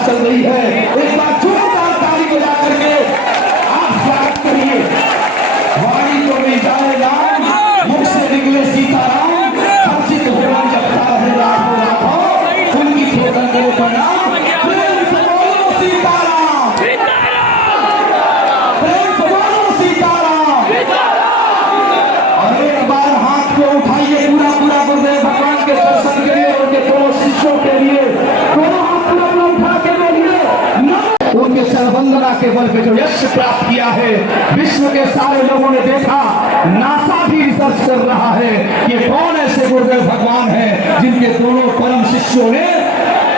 चल रही है, एक बार जोरदार ताली बजा करके आप स्वागत करिए। वाणी को मिल जाए राम, मुख से निकले सीताराम, हर्षित होना जपता रहे लाखों लाखों, उनकी ठोकर को प्रणाम, प्रेम से बोलो सीताराम, प्रेम से बोलो सीताराम। और एक बार हाथ को उठाइए पूरा पूरा गुरुदेव भगवान के दर्शन के लिए, उनके दोनों शिष्यों के लिए, दोनों हाथ पूरा पूरा उठा के बोलिए, उनके सर्ववंदना के बल पे जो यश प्राप्त किया है, विश्व के सारे लोगों ने देखा, नासा भी रिसर्च कर रहा है कि कौन ऐसे गुरुदेव भगवान हैं जिनके दोनों परम शिष्यों ने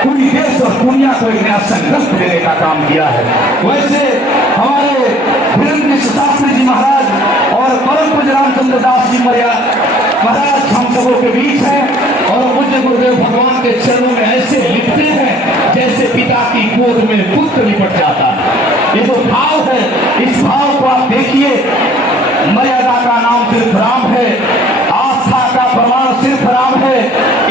पूरी देश और दुनिया को एक नया संघर्ष देने का काम किया है। वैसे हमारे वीरेंद्र शास्त्री जी महाराज और परम पूज्य रामचंद्र दास जी महाराज हम सबों के बीच हैं और पूज्य गुरुदेव भगवान के चरणों में ऐसे लिपटे हैं जैसे पिता की गोद में पुत्र लिपट जाता है। ये जो भाव है, इस भाव को आप देखिए। मर्यादा का नाम सिर्फ राम है, आस्था का प्रमाण सिर्फ राम है,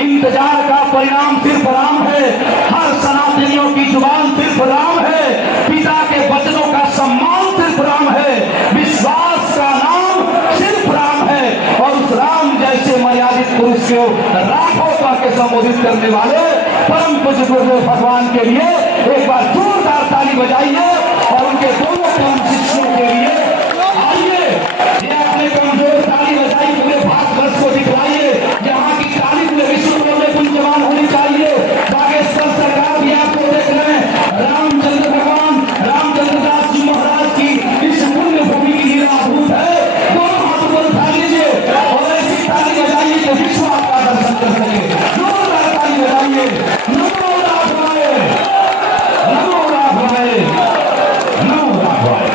इंतजार का परिणाम सिर्फ राम है, हर सनातनियों की जुबान सिर्फ राम है, पिता के वचनों का सम्मान सिर्फ राम है, विश्वास का नाम सिर्फ राम है। और उस राम जैसे मर्यादित पुरुष को राखों के संबोधित करने वाले परम पूज्य गुरुदेव भगवान के लिए एक बार जोरदार ताली बजाइए और उनके दोनों परम शिष्यों के लिए आइए, ये अपने कमजोर ताली बजाई पूरे भारतवर्ष को दिखलाइए। यहाँ की ताली पूरे विश्व में गुंजमान होनी चाहिए। बागेश्वर सरकार भी आपको देख रहे हैं, रामचंद्र भगवान रामचंद्र दास जी महाराज की इस पुण्य भूमि की लीला अद्भुत है। दोनों हाथ को उठा लीजिए और ऐसी ताली बजाइए कि विश्व आपका दर्शन कर सके। जोरदार ताली बजाइए। नमो राघवाय, नमो राघवाय, नमो राघवाय।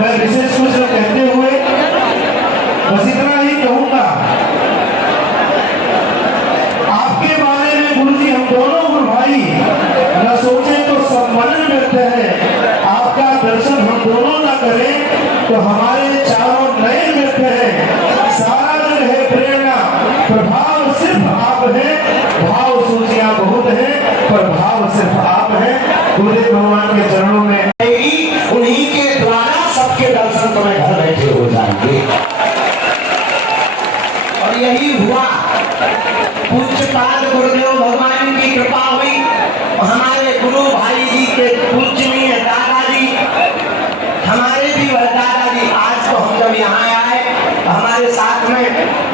मैं विशेष कुछ कहते हुए बस इतना ही कहूंगा, आपके बारे में गुरुजी हम दोनों गुरु भाई न सोचे तो सम्मान करते हैं। आपका दर्शन हम दोनों न करें तो हमारे चारों नए मित्र हैं। सारा जग है प्रेरणा, प्रभाव सिर्फ आप हैं। भाव सूचियां बहुत हैं पर भाव सिर्फ आप हैं। गुरुदेव भगवान के चरणों में उन्हीं के द्वारा सबके दर्शन तुम्हें घर बैठे हो जाएंगे। और यही हुआ। पूज्यपाद गुरुदेव भगवान की कृपा हुई। हमारे गुरु भाई जी के पूजनीय दादाजी, हमारे भी वह दादाजी, आज तो हम जब यहाँ आए हमारे साथ में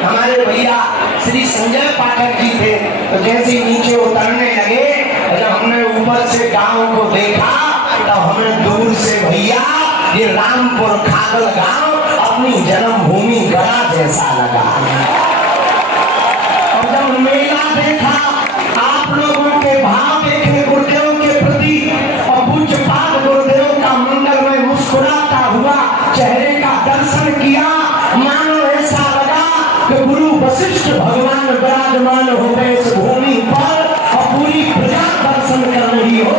हमारे भैया श्री संजय पाठक जी थे। तो जैसे नीचे उतरने लगे, जब हमने ऊपर से गांव को देखा तो हमें दूर से भैया ये रामपुर खागल गांव अपनी जन्मभूमि गया जैसा लगा। और जब मेला देखा, आप लोगों के भाव देखे गुरुदेव के प्रति और पूज्यपाद गुरुदेव का मंगल में मुस्कुराता हुआ चेहरे का दर्शन किया, मानो ऐसा लगा कि गुरु वशिष्ठ भगवान विराजमान हो गए इस भूमि पर और पूरी प्रजा दर्शन कर रही हो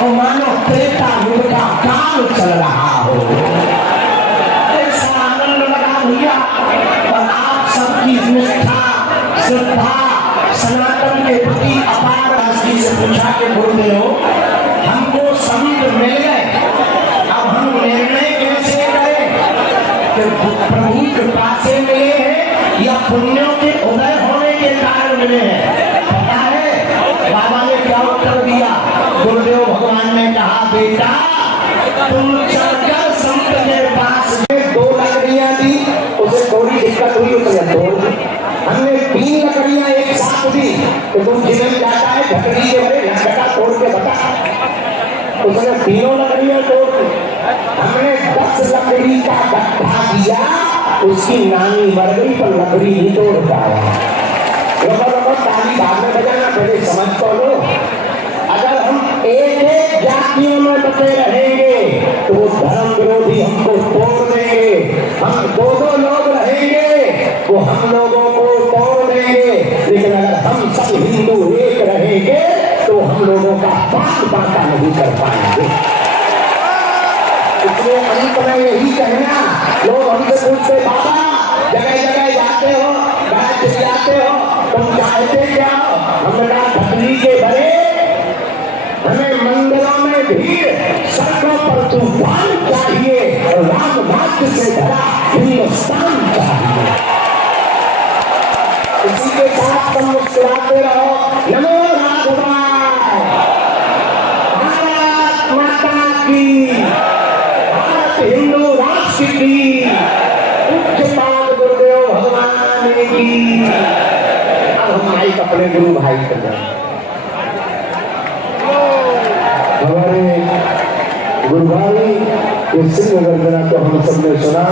और मानो त्रेता युग का काल चल रहा हो। ऐसा आनंद लगा भैया। और आप सबकी निष्ठा, श्रद्धा, सनातन के प्रति अपार राशि से पूछा के गुरुदेव हमको संत मिल गए, अब हम निर्णय कैसे करें कि प्रभु कृपा से मिले हैं या पुण्यों के उदय होने के कारण मिले हैं। पता है बाबा ने क्या उत्तर दिया? गुरुदेव भगवान ने कहा, बेटा तुम चलकर संत के पास में 2 लकड़ियां दी, उसे थोड़ी दिक्कत हुई, उसे तोड़ दी। तीनों लकड़ियां तोड़ दी। हमने 10 लकड़ी का गट्ठा दिया, उसकी नानी मर गई पर लकड़ी नहीं तोड़ पाया। ताली बाद में बजाना, पहले समझ तो लो। अगर हम एक जातियों में बचे रहेंगे तो वो धर्म विरोधी हमको तोड़ देंगे। हम दो लोग रहेंगे वो हम लोगों को तोड़ देंगे। लेकिन अगर हम सब हिंदू एक रहेंगे तो हम लोगों का बांटा नहीं कर पाएंगे। इसलिए अंत में यही कहना, लोग हमसे पूछते बाबा जगह जगह जाते हो, बैठ जाते हो, तुम चाहते क्या हो? हमने भक्ति के भरे, हमें मंदिरों में भीड़, सड़कों पर तूफान चाहिए, राम राज्य से भरा हिंदुस्तान चाहिए। इसी के साथ तुम मुस्कुराते रहो। नमो राघवाय, भारत माता की, भारत हिंदू राष्ट्र की, पूज्यपाद गुरुदेव भगवान की। अब हमारे अपने गुरु भाई कर हमारे गुरु भाई ये श्रीनगर जना तो हम सबने सुना।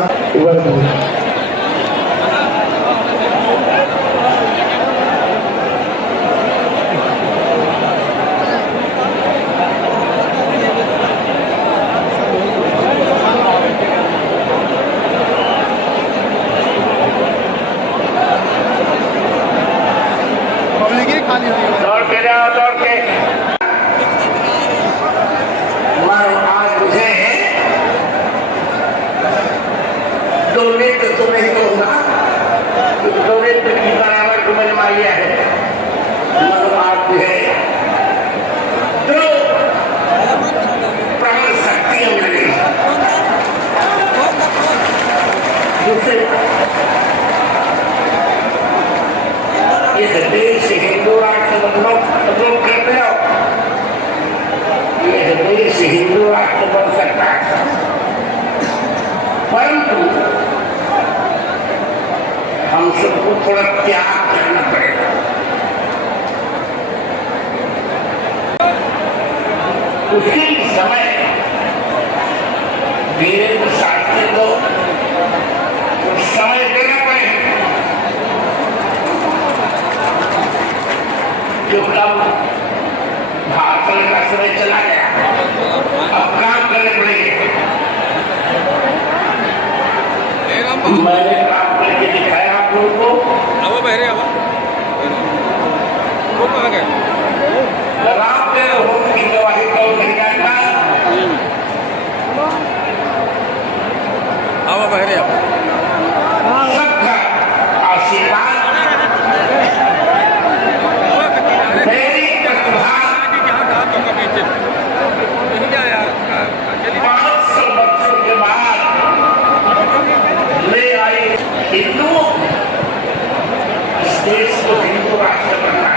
देश हिंदू राष्ट्र मतलब कहते हो, ये देश हिंदू राष्ट्र बन सकता है, परंतु हम सबको थोड़ा त्याग करना पड़ेगा। उसी समय वीरेंद्र शास्त्री को कुछ समय देना पड़ेगा, जो कब भाषण का समय चला गया, अब काम करने पड़ेंगे। मैंने काम करके दिखाया आप लोगों को। रामदेव होम की गवाही को नहीं जानता, सबका आशीर्वाद मेरी प्रतिभा 500 वर्षों के बाद ले आई हिंदुओं इस देश को हिंदू राष्ट्र बनाया।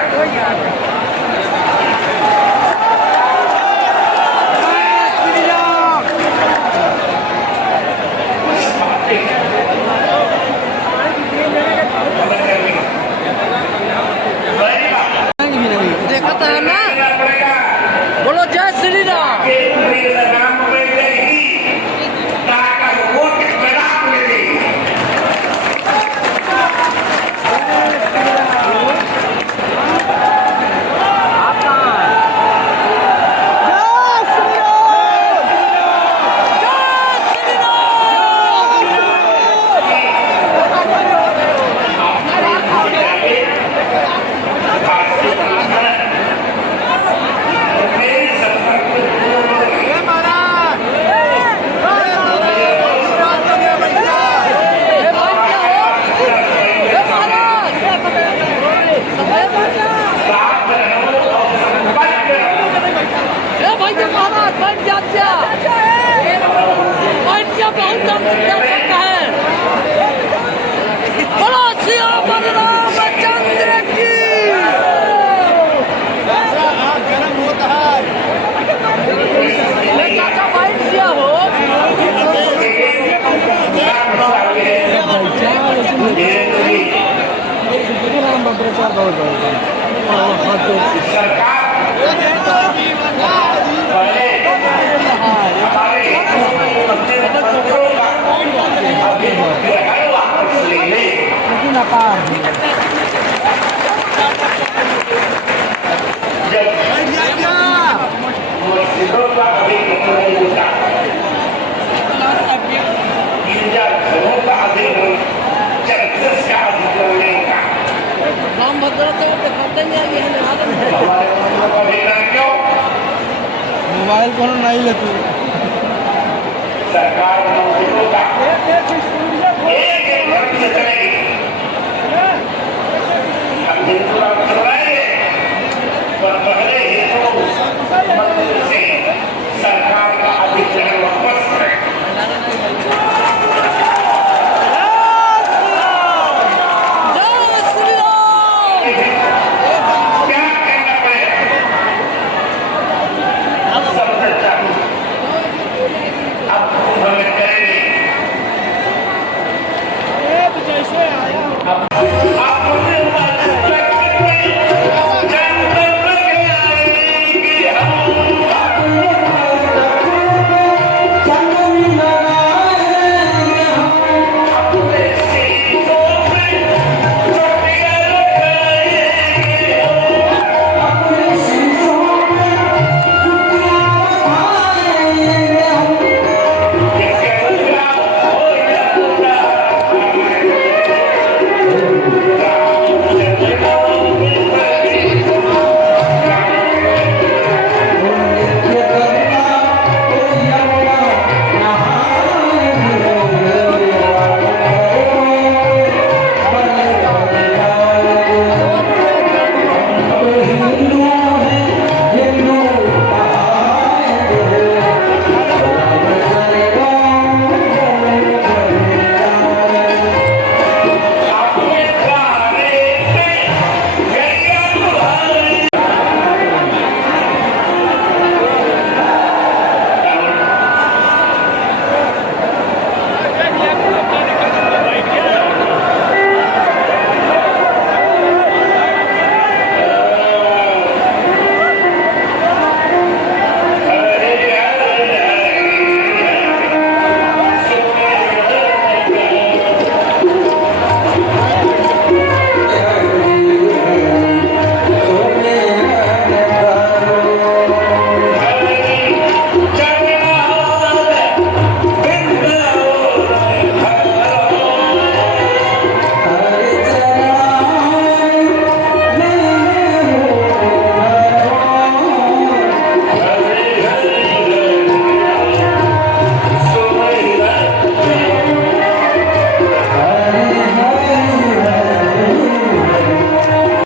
बोलो जय श्री राम। सरकार अपार मस्जिदों का अधिक नहीं होता, गिरजा घरों का अधिक, चर्चेस का अधिक नहीं होता। राम भद्र तो दिखाते नहीं आगे है हमारे मंदिरों का अधिक क्यों? मोबाइल फोन नहीं ले तू सरकार मंदिरों का एक एक खर्च करेगी। हम हिंदू राम चलाएंगे, पर पहले हिंदू मंदिर से सरकार का अधिग्रहण वापस करें। जय श्री राम क्या करना पड़ेगा? समझना चाहिए। अब हमें करेंगे। अब अपने मन लगते जंगल में आएंगे हम। अपने सीनों पे चोटियां लगाएंगे हम। गंगा और यमुना